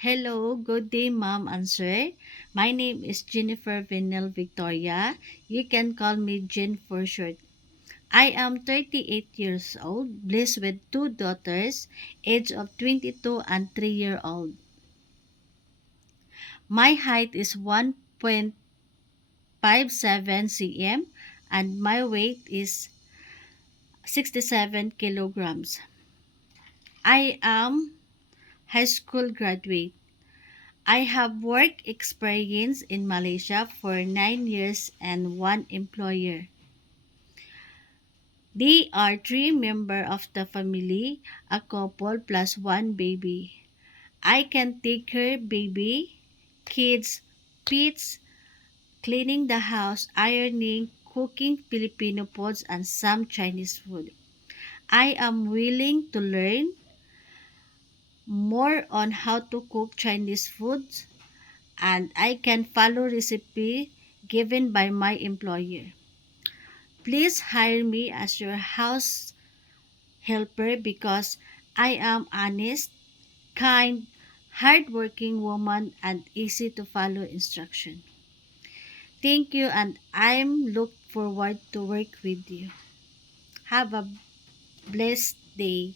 Hello, good day, ma'am and sir. My name is Jennifer Vinel Victoria. You can call me Jen for short. I am 38 years old, blessed with two daughters, age of 22 and 3-year-old. My height is 1.57 cm and my weight is 67 kilograms. I am high school graduate. I have work experience in Malaysia for 9 years and one employer. They are three members of the family, a couple plus one baby. I can take care baby, kids, pets, cleaning the house, ironing, cooking Filipino foods and some Chinese food. I am willing to learn more on how to cook Chinese foods and I can follow recipe given by my employer. Please hire me as your house helper because I am honest, kind, hardworking woman and easy to follow instruction. Thank you and I'm look forward to work with you. Have a blessed day.